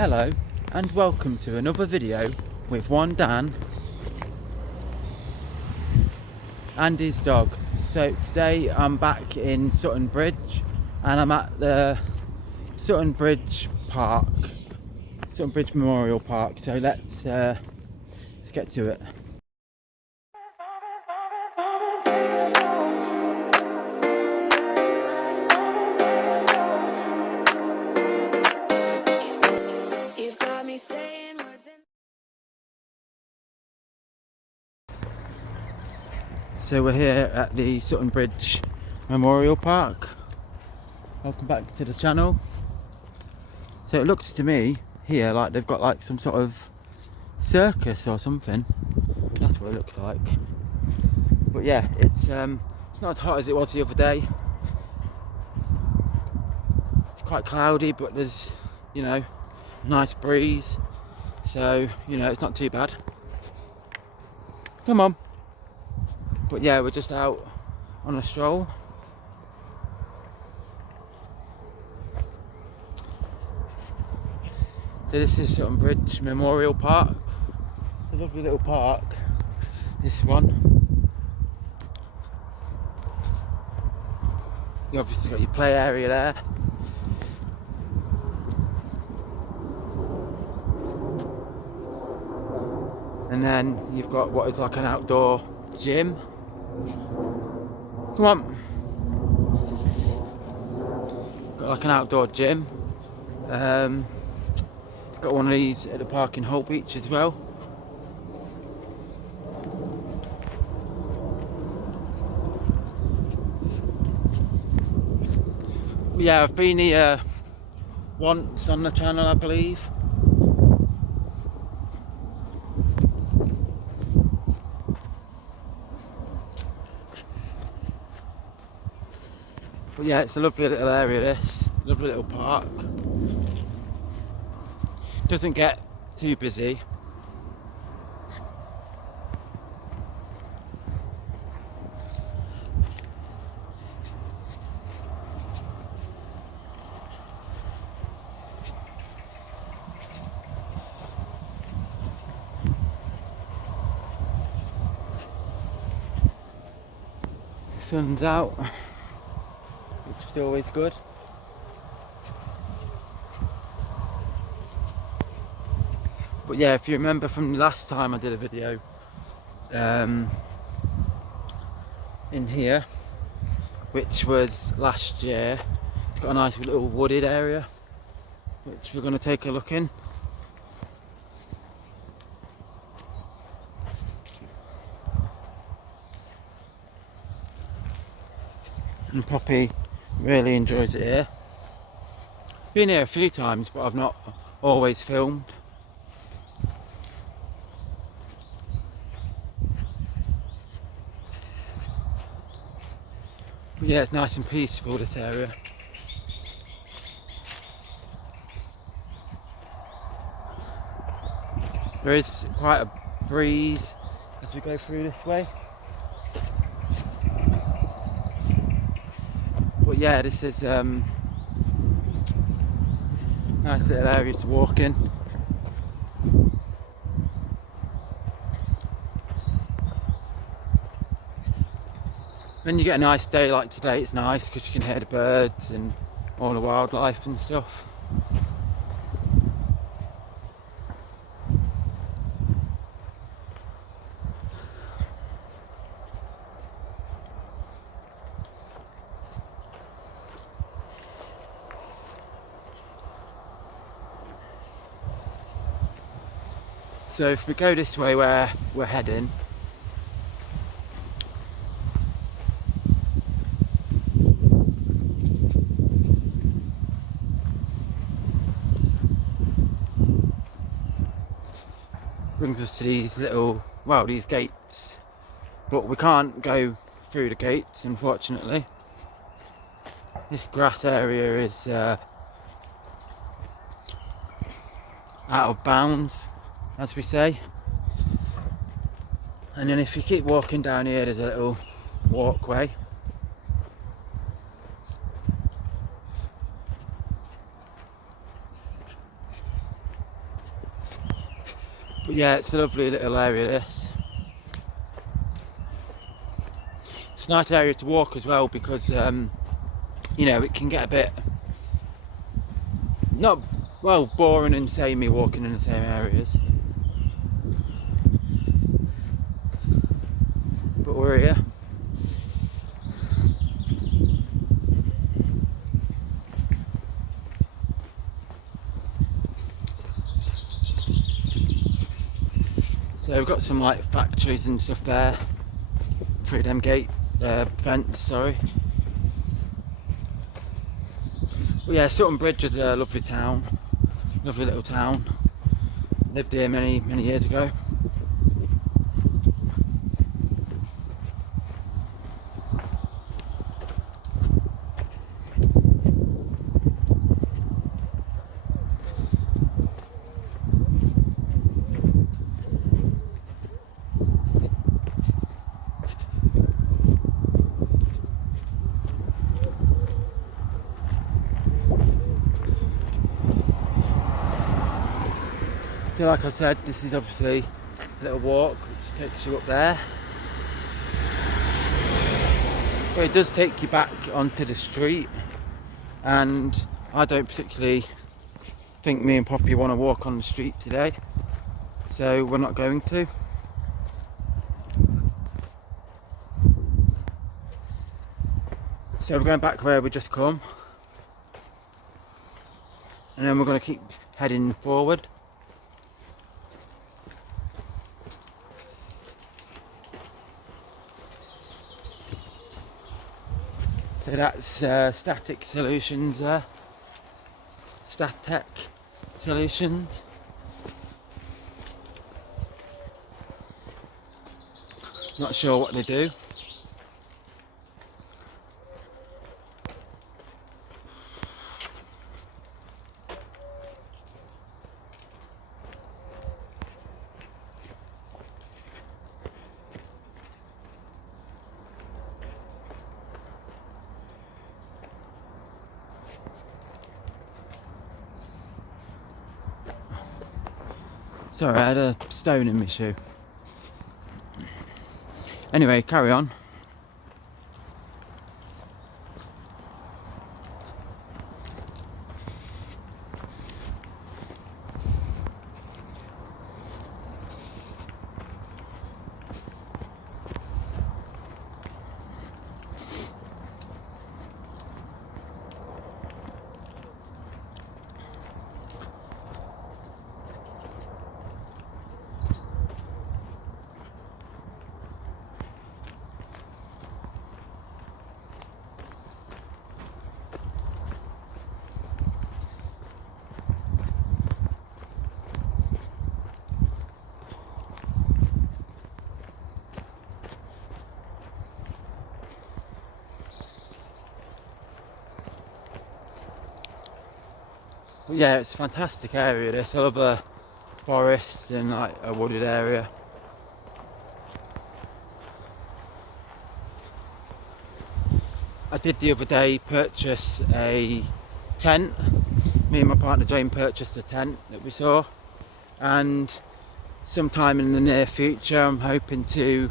Hello and welcome to another video with one Dan and his dog. So today I'm back in Sutton Bridge and I'm at the Sutton Bridge Park, Sutton Bridge Memorial Park. So let's get to it. So we're here at the Sutton Bridge Memorial Park. Welcome back to the channel. So it looks to me here like they've got like some sort of circus or something. That's what it looks like. But yeah, it's not as hot as it was the other day. It's quite cloudy, but there's, you know, nice breeze. So, you know, it's not too bad. Come on. But yeah, we're just out on a stroll. So this is Sutton Bridge Memorial Park. It's a lovely little park, this one. You obviously got your play area there. And then you've got what is like an outdoor gym. Come on. Got like an outdoor gym. Got one of these at the park in Hull Beach as well. Yeah, I've been here once on the channel, I believe. But yeah, it's a lovely little area, this. Lovely little park. Doesn't get too busy. The sun's out, which is always good. But yeah, if you remember from the last time I did a video in here, which was last year, it's got a nice little wooded area, which we're going to take a look in. And Poppy really enjoys it here. Been here a few times, but I've not always filmed. But yeah, it's nice and peaceful, this area. There is quite a breeze as we go through this way. But yeah, this is nice little area to walk in. When you get a nice day like today, it's nice because you can hear the birds and all the wildlife and stuff. So if we go this way where we're heading, brings us to these little, well, these gates, but we can't go through the gates, unfortunately. This grass area is out of bounds, as we say. And then if you keep walking down here, there's a little walkway. But yeah, it's a lovely little area, this. It's a nice area to walk as well, because you know, it can get a bit not well boring and samey walking in the same areas. But we're here. So we've got some like factories and stuff there. Freedom Gate fence, sorry. But yeah, Sutton Bridge is a lovely town, lovely little town. Lived here many years ago. So like I said, this is obviously a little walk which takes you up there. But it does take you back onto the street, and I don't particularly think me and Poppy want to walk on the street today, so we're not going to. So we're going back where we just come, and then we're going to keep heading forward. So that's Static Solutions there. Static Solutions. Not sure what they do. Sorry, I had a stone in my shoe. Anyway, carry on. But yeah, it's a fantastic area this. I love a forest and like a wooded area. I did the other day purchase a tent. Me and my partner Jane purchased a tent that we saw, and sometime in the near future I'm hoping to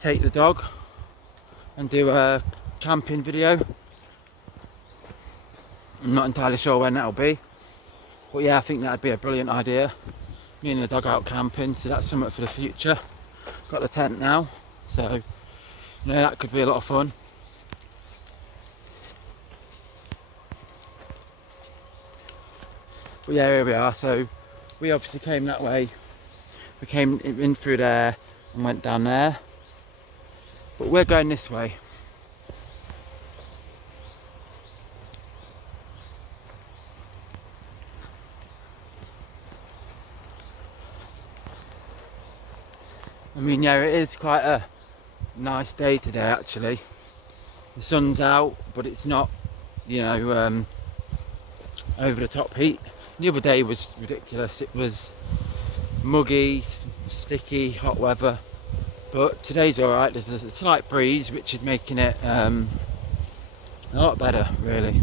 take the dog and do a camping video. I'm not entirely sure when that'll be, but yeah, I think that'd be a brilliant idea. Me and the dog out camping, so that's something for the future. Got the tent now, so you know, that could be a lot of fun. But yeah, here we are. So we obviously came that way. We came in through there and went down there, but we're going this way. I mean, yeah, it is quite a nice day today actually. The sun's out, but it's not, you know, over the top heat. The other day was ridiculous. It was muggy, sticky, hot weather, but today's all right. There's a slight breeze which is making it a lot better really.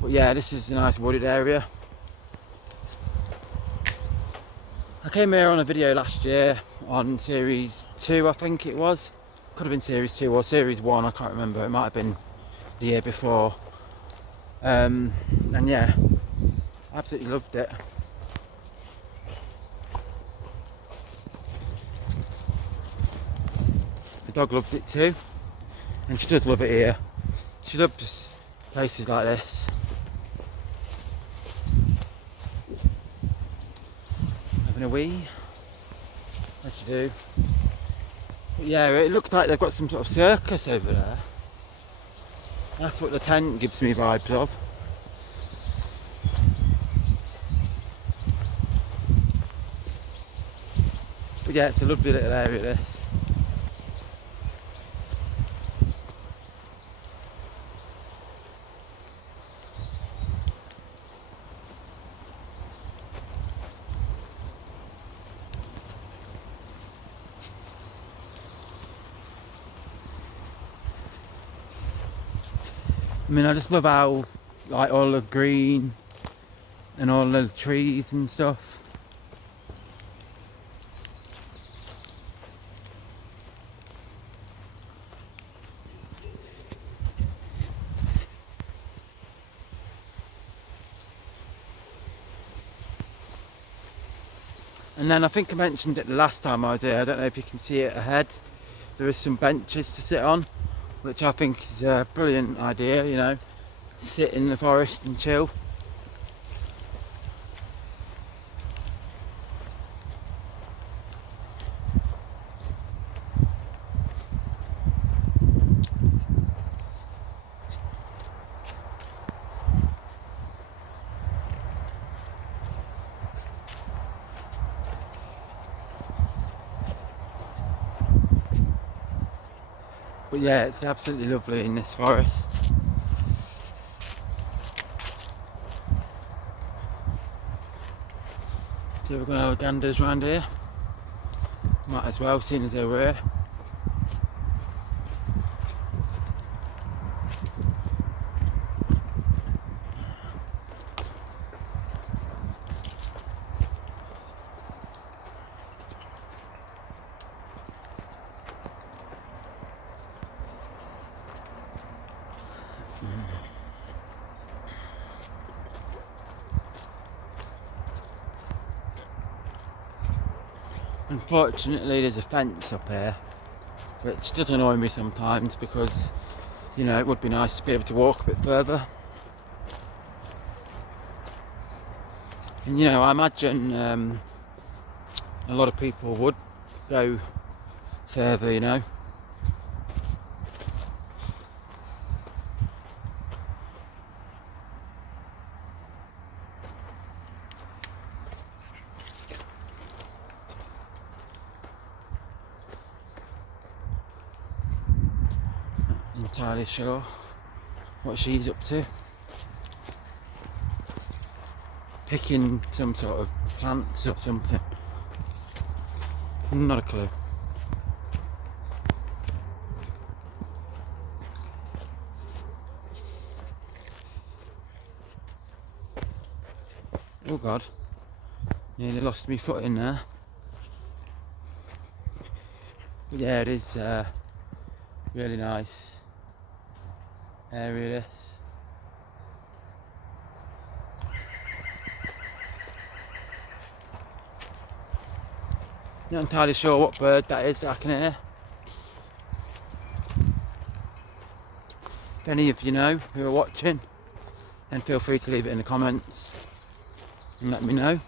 But yeah, this is a nice wooded area. I came here on a video last year on series 2, I think it was. Could have been series 2 or series 1, I can't remember. It might have been the year before. And yeah, absolutely loved it. The dog loved it too, and she does love it here. She loves places like this. Having a wee, as you do. But yeah, it looks like they've got some sort of circus over there. That's what the tent gives me vibes of. But yeah, it's a lovely little area, this. I mean, I just love how, like, all the green and all the trees and stuff. And then I think I mentioned it the last time I was here, I don't know if you can see it ahead, there is some benches to sit on, which I think is a brilliant idea, you know, sit in the forest and chill. But yeah, it's absolutely lovely in this forest. So we're going to have ganders around here. Might as well, seeing as they were here. Unfortunately, there's a fence up here, which does annoy me sometimes because, you know, it would be nice to be able to walk a bit further. And you know, I imagine a lot of people would go further, you know. Entirely sure what she's up to. Picking some sort of plants or something. Not a clue. Oh God, nearly lost me foot in there. But yeah, it is really nice area, this. Not entirely sure what bird that is I can hear. If any of you know who are watching, then feel free to leave it in the comments and let me know.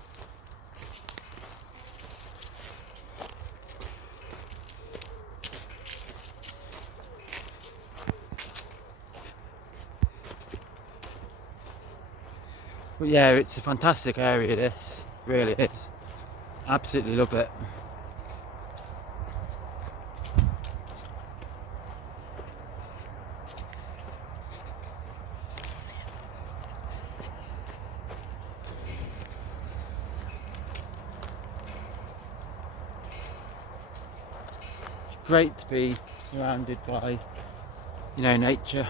But yeah, it's a fantastic area, this really is. Absolutely love it. It's great to be surrounded by, you know, nature.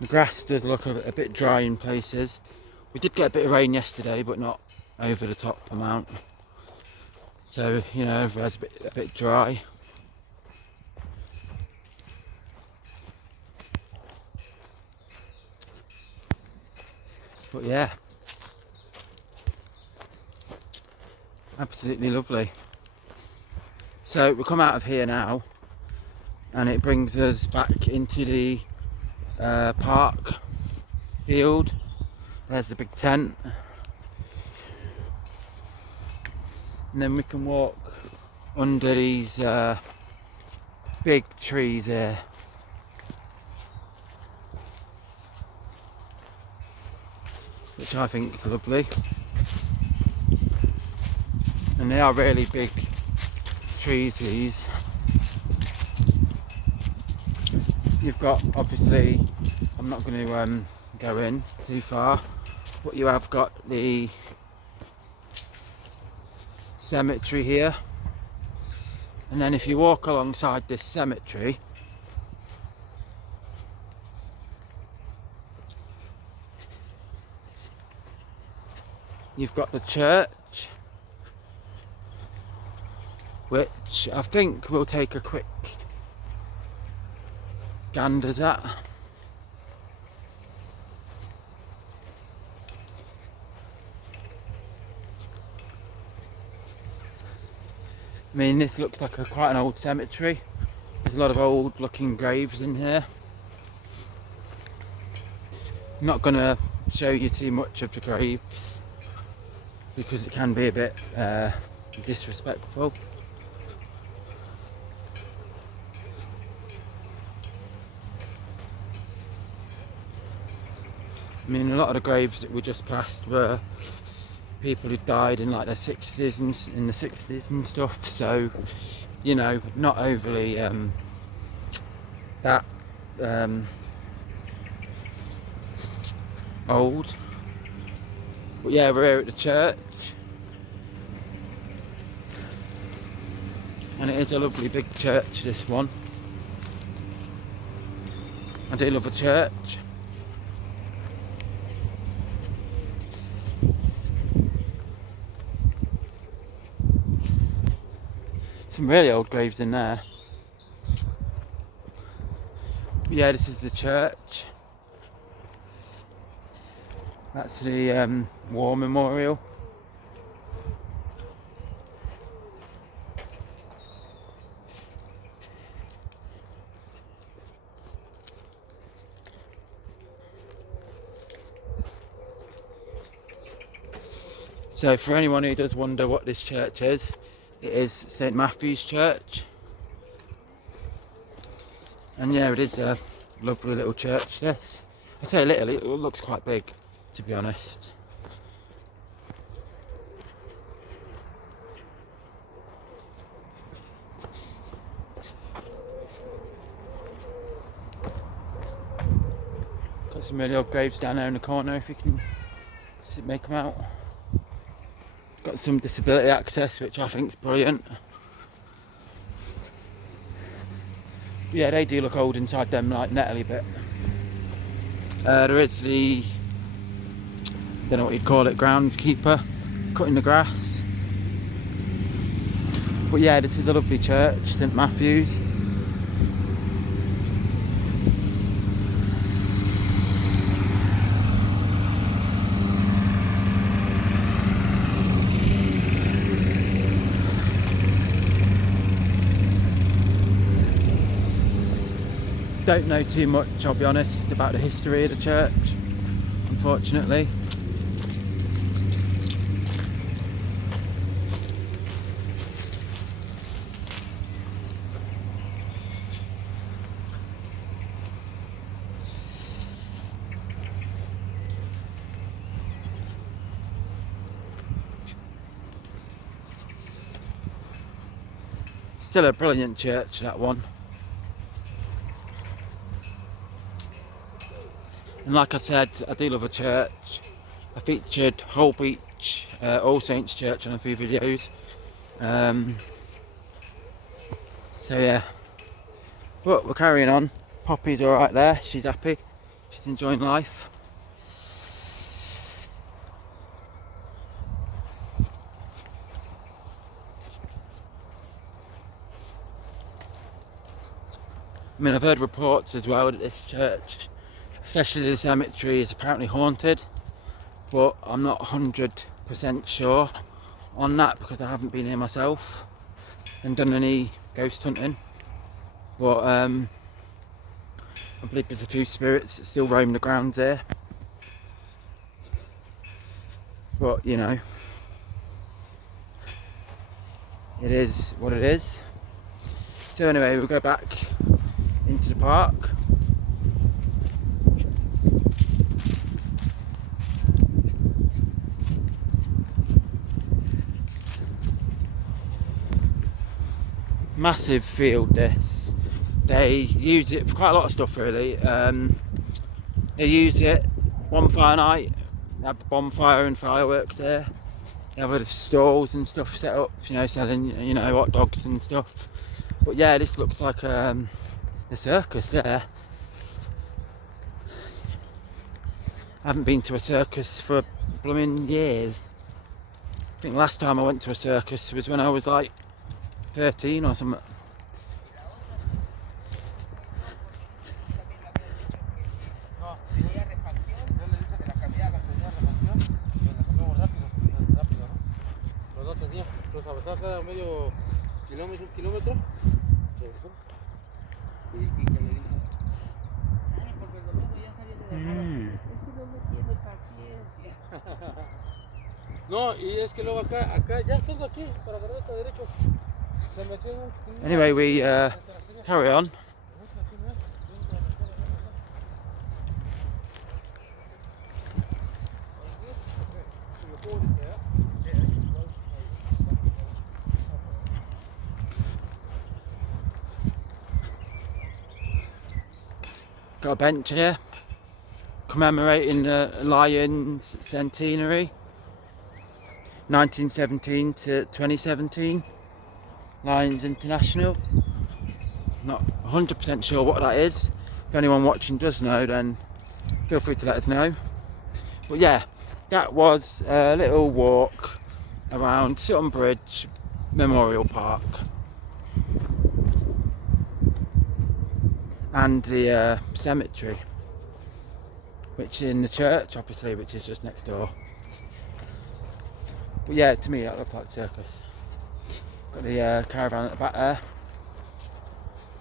The grass does look a bit dry in places. We did get a bit of rain yesterday, but not over the top amount. So, you know, everywhere's a bit dry. But yeah, absolutely lovely. So we come out of here now, and it brings us back into the park field. There's the big tent, and then we can walk under these big trees here. Which I think is lovely, and they are really big trees, these. You've got, obviously, I'm not going to go in too far, but you have got the cemetery here, and then if you walk alongside this cemetery, you've got the church, which I think we'll take a quick ganders at. I mean, this looks like quite an old cemetery. There's a lot of old looking graves in here. I'm not going to show you too much of the graves because it can be a bit disrespectful. I mean, a lot of the graves that we just passed were people who died in like their 60s and in the 60s and stuff, so you know, not overly that old. But yeah, we're here at the church, and it is a lovely big church, this one. I do love a church. Some really old graves in there. But yeah, this is the church. That's the war memorial. So for anyone who does wonder what this church is, it is St Matthew's Church. And yeah, it is a lovely little church, this. I say little, it looks quite big, to be honest. Got some really old graves down there in the corner if you can make them out. Got some disability access, which I think is brilliant. But yeah, they do look old inside them, like nettly bit. There is the, don't know what you'd call it, groundskeeper cutting the grass. But yeah, this is a lovely church, St Matthew's. Don't know too much, I'll be honest, about the history of the church, unfortunately. Still a brilliant church, that one. And like I said, I do love a church. I featured Hull Beach, All Saints Church on a few videos. So yeah, but we're carrying on. Poppy's alright there, she's happy. She's enjoying life. I mean, I've heard reports as well that this church, especially the cemetery, is apparently haunted, but I'm not 100% sure on that because I haven't been here myself and done any ghost hunting. But I believe there's a few spirits that still roam the grounds here. But you know, it is what it is. So anyway, we'll go back into the park. Massive field this. They use it for quite a lot of stuff really. They use it bonfire night. They have the bonfire and fireworks there. They have a lot of stalls and stuff set up, you know, selling, you know, hot dogs and stuff. But yeah, this looks like the circus there. I haven't been to a circus for blooming years. I think last time I went to a circus was when I was like 13 or something. No, y es que luego acá, ya tengo aquí, para agarrar esta derecho. Se metió en un... Anyway, we carry on. Got a bench here commemorating the Lions centenary, 1917 to 2017, Lions International. Not 100% sure what that is. If anyone watching does know, then feel free to let us know. But yeah, that was a little walk around Sutton Bridge Memorial Park and the cemetery, which in the church obviously, which is just next door. But yeah, to me that looks like a circus. Got the caravan at the back there.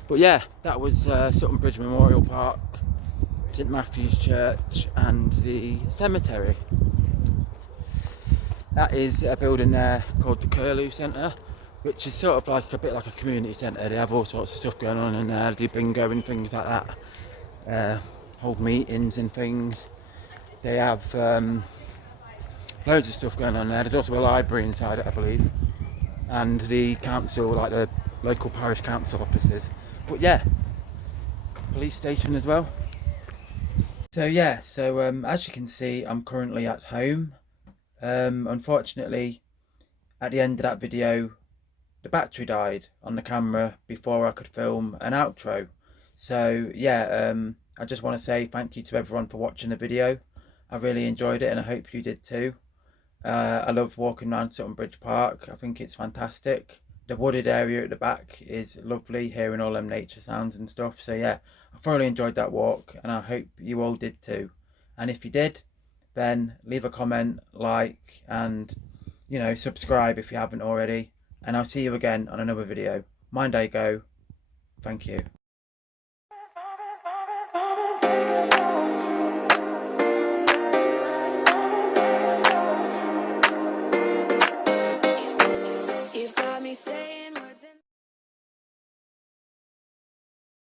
But yeah, that was Sutton Bridge Memorial Park, St Matthew's Church and the cemetery. That is a building there called the Curlew Centre, which is sort of like a bit like a community centre. They have all sorts of stuff going on in there, do bingo and things like that, hold meetings and things. They have loads of stuff going on there. There's also a library inside it, I believe, and the council, like the local parish council offices. But yeah, police station as well. So yeah, as you can see, I'm currently at home. Unfortunately, at the end of that video, the battery died on the camera before I could film an outro. So yeah, I just want to say thank you to everyone for watching the video. I really enjoyed it and I hope you did too. I love walking around Sutton Bridge Park. I think it's fantastic. The wooded area at the back is lovely, hearing all them nature sounds and stuff. So yeah, I thoroughly enjoyed that walk and I hope you all did too. And if you did, then leave a comment, like, and you know, subscribe if you haven't already. And I'll see you again on another video. Mind I go. Thank you.